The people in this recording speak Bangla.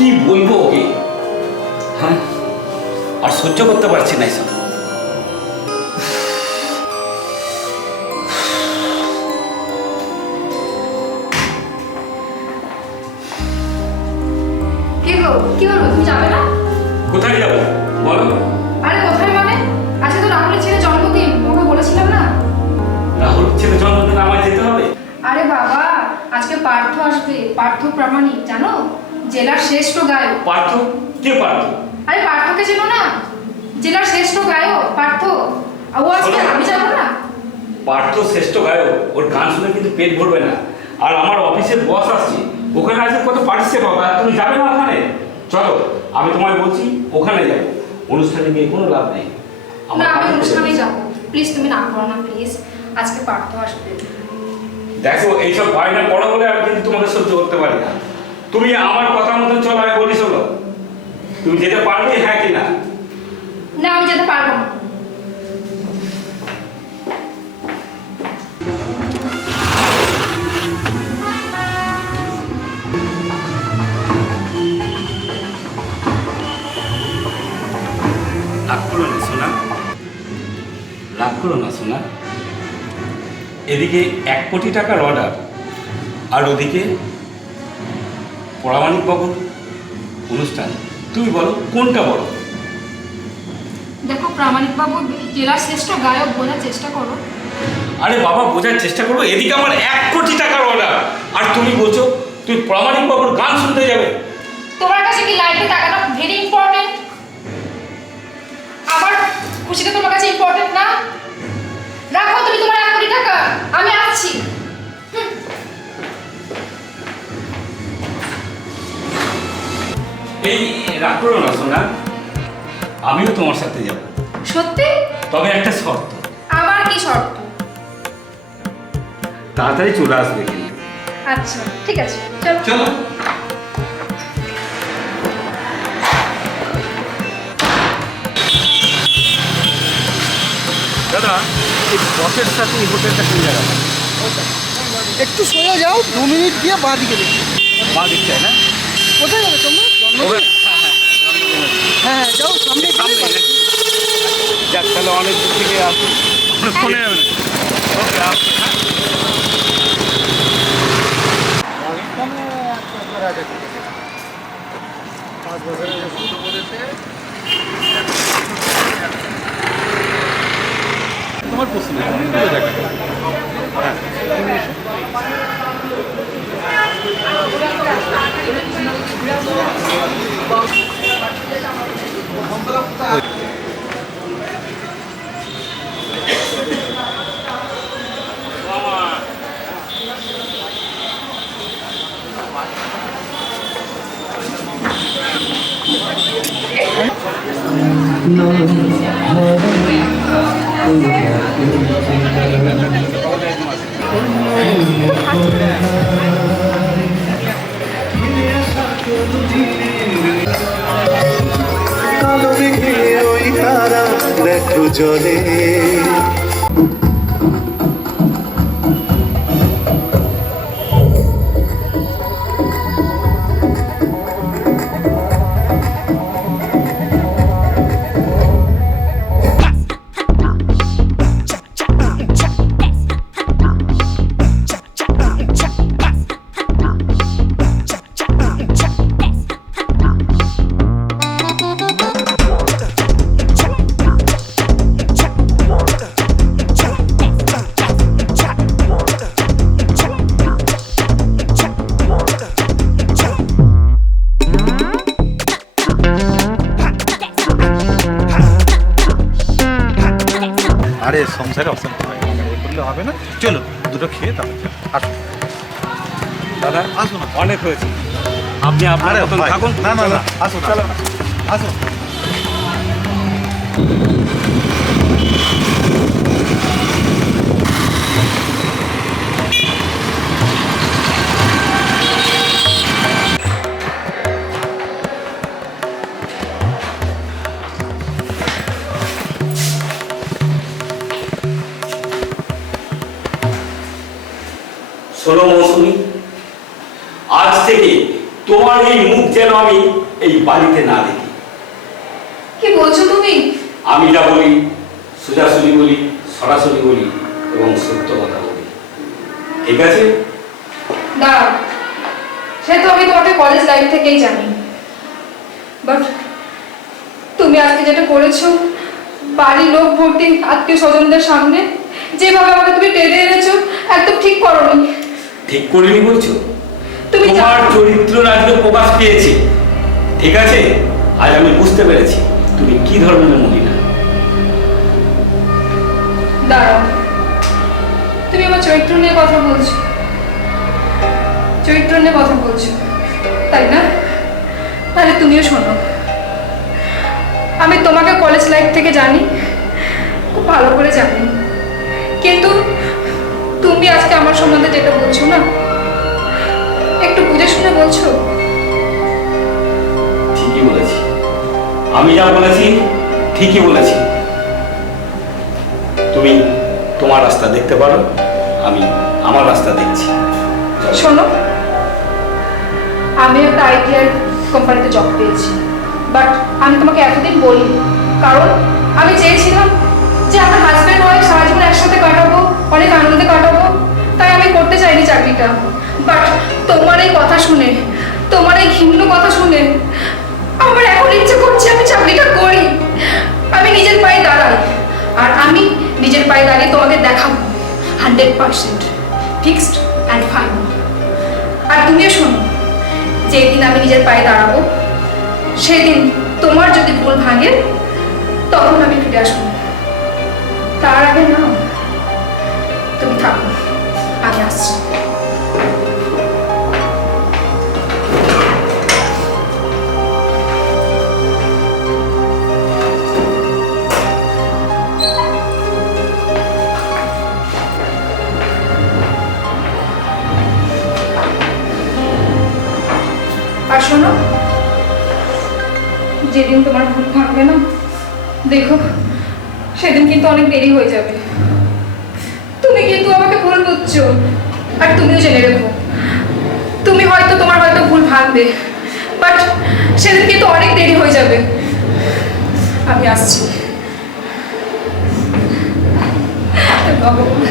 কি বলবো ওকে, হ্যাঁ আর সহ্য করতে পারছি না এসব। কি গো, কি হলো, তুমি যাবে না? কোথায় যাবো বলো? আরে কোথায় মানে, আজকে তো রাহুলের ছেলের জন্মদিন, ওকে বলেছিলাম না? রাহুল ছেলে জন্মদিন আমায় যেতে হবে? আরে বাবা, আজকে পার্থ আসবে, পার্থ প্রামাণিক, জানো? জেলার শ্রেষ্ঠ গায়ক। পার্থ? কে পার্থ? আরে পার্থকে চেনো না? জেলার শ্রেষ্ঠ গায়ক পার্থ। ও আজকে, আমি যাবো না? পার্থ শ্রেষ্ঠ গায়ক, ওর গান শুনে কিন্তু পেট ভরবে না। আর আমার অফিসের বস আসছে, ওখানে আছে কত পার্টিসিপেট হবে, আর তুমি যাবে না ওখানে? চলো, আমি তোমায় বলছি ওখানে যাবো, অনুষ্ঠানে গিয়ে কোনো লাভ নেই। না, আমি অনুষ্ঠানেই যাবো, প্লিজ তুমি না করো না প্লিজ, আজকে পার্থ আসবে। দেখো এইসব বায়না বড় বলে আমি কিন্তু তোমাকে সহ্য করতে পারি না। তুমি আমার কথা মতন চলো, আমি বলি চলো। তুমি যেতে পারবে, হ্যাঁ কি না? না, আমি যেতে পারবো না। রাগ করো না সোনা, রাগ করো না সোনা। এদিকে 1 কোটি টাকার অর্ডার, আর ওদিকে প্রামাণিক বাবুর অনুষ্ঠান। তুমি বলো কোনটা বড়? দেখো প্রামাণিক বাবু জেলার শ্রেষ্ঠ গায়ক, বোঝার চেষ্টা করো। আরে বাবা বোঝার চেষ্টা করবো, এদিকে আমার 1 কোটি টাকার অর্ডার, আর তুমি বলছো তুমি প্রামাণিক বাবুর গান শুনতে যাবে। তোমার কাছে কি লাইফে টাকাটা ভেরি ইম্পর্টেন্ট? আমার খুশিটা তোমার কাছে ইম্পর্টেন্ট না? রাখো তুমি তোমার 1 কোটি টাকা, আমি আসছি। এই রাগ করো না সোনা, আমিও তোমার সাথে যাব, সত্যি? তবে একটা শর্ত। আমার কি শর্ত? তাড়াতাড়ি চলে আসবে কিন্তু। আচ্ছা ঠিক আছে, চলো চলো। দাদা, এই বসের সাথে এই হোটেলটা কোন জায়গা? একটু সোজা যাও, 2 মিনিট গিয়ে বাঁ দিকে দেখো। মা দিকটা না? কোথায় যাবে তোমরা? হ্যাঁ যাও, সামনে সামনে নাকি? যাক, তাহলে অনেক দূর থেকে আসি, ফোনে যাবে না। ওকে, আসি, হ্যাঁ। তোমার প্রশ্ন কালো মেঘে ওই তারা দেখো জলে, আরে সংসারে অশান্তি হয়, করলে হবে না। চলো দুটো খেয়ে তারপর আসো। দাদা আসো না, অনেক হয়েছে, আপনি আপনার মতন ভাই, থাকুন। না না না, আসো না, চলো। আসো। শোনো মৌসুমী, আজ থেকে তোমার এই মুখ যেন আমি এই বাড়িতে না দেখি। কি বলছো তুমি? আমি যা বলি সোজাসুজি বলি, সরাসরি বলি এবং সত্য কথা বলি, ঠিক আছে? দাঁড়াও, সে তো আমি তোমাকে কলেজ লাইফ থেকেই জানি, বাট তুমি আজকে যেটা করেছো বাড়ির লোক ভর্তি আত্মীয় স্বজনদের সামনে, যেভাবে আমাকে তুমি টেনে এনেছো, একদম ঠিক করোনি। ঠিক করিনি বলছো? তুমি তোমার চরিত্র আজকে প্রকাশ পেয়েছে, ঠিক আছে? আজ আমি বুঝতে পেরেছি তুমি কি ধরনের মহিলা। দাঁড়াও, তুমি আমার চরিত্র নিয়ে কথা বলছো, চরিত্র নিয়ে কথা বলছো, তাই না? তাহলে তুমিও শোনো, আমি তোমাকে কলেজ লাইফ থেকে জানি, খুব ভালো করে জানি, কিন্তু তুমি আজকে আমার সম্বন্ধে যেটা বলছো না, একটু বুঝে শুনে বলছো। ঠিকই বলেছি, আমি যা বলেছি ঠিকই বলেছি। তুমি তোমার রাস্তা দেখতে পারো, আমি আমার রাস্তা দেখছি। শোনো, আমি একটা আইটিআর কোম্পানিতে জব পেয়েছি, বাট আমি তোমাকে এতদিন বলিনি, কারণ আমি চেয়েছিলাম যে আমার হাজব্যান্ড ওয়াইফ সারা জীবন একসাথে কাটাবো, অনেক আনন্দে কাটাবো, তাই আমি করতে চাইনি চাকরিটা। বাট তোমার এই কথা শুনে, তোমার এই ঘৃণ্য কথা শুনে আমার এখন ইচ্ছে করছে আমি চাকরিটা করি, আমি নিজের পায়ে দাঁড়াই, আর আমি নিজের পায়ে দাঁড়িয়ে তোমাকে দেখাবো 100% ফিক্সড অ্যান্ড ফাইনাল। আর তুমিও শোনো, যেদিন আমি নিজের পায়ে দাঁড়াবো সেদিন তোমার যদি ভুল ভাঙে তখন আমি ফিরে আসবো, তার আগে না। তুমি থাকো, আমি আসছি। আর শোনো, যেদিন তোমার ভুল ভাঙবে না, দেখো সেদিন কিন্তু অনেক দেরি হয়ে যাবে। তুমি কিন্তু আমাকে ভুল বুঝছো, আর তুমিও জেনে রেখো, তুমি হয়তো তোমার হয়তো ভুল ভাঙবে, বাট সেদিন কিন্তু অনেক দেরি হয়ে যাবে। আমি আসছি। ভগবান।